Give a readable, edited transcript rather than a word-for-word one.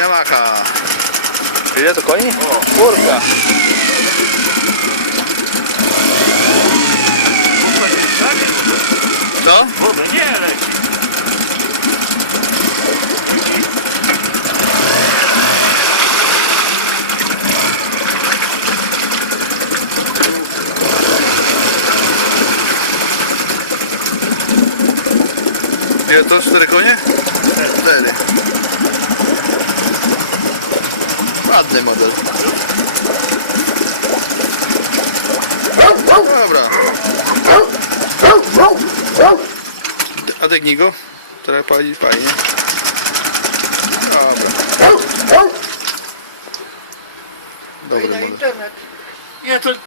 Yamaha. Ile to koni? O. Kurka. Co? Woda nie leci. Ile to? 4 konie? 4. Ładny model. Dobra. A degnij go. Trochę pali fajnie. Dobra. Na internet. Nie, to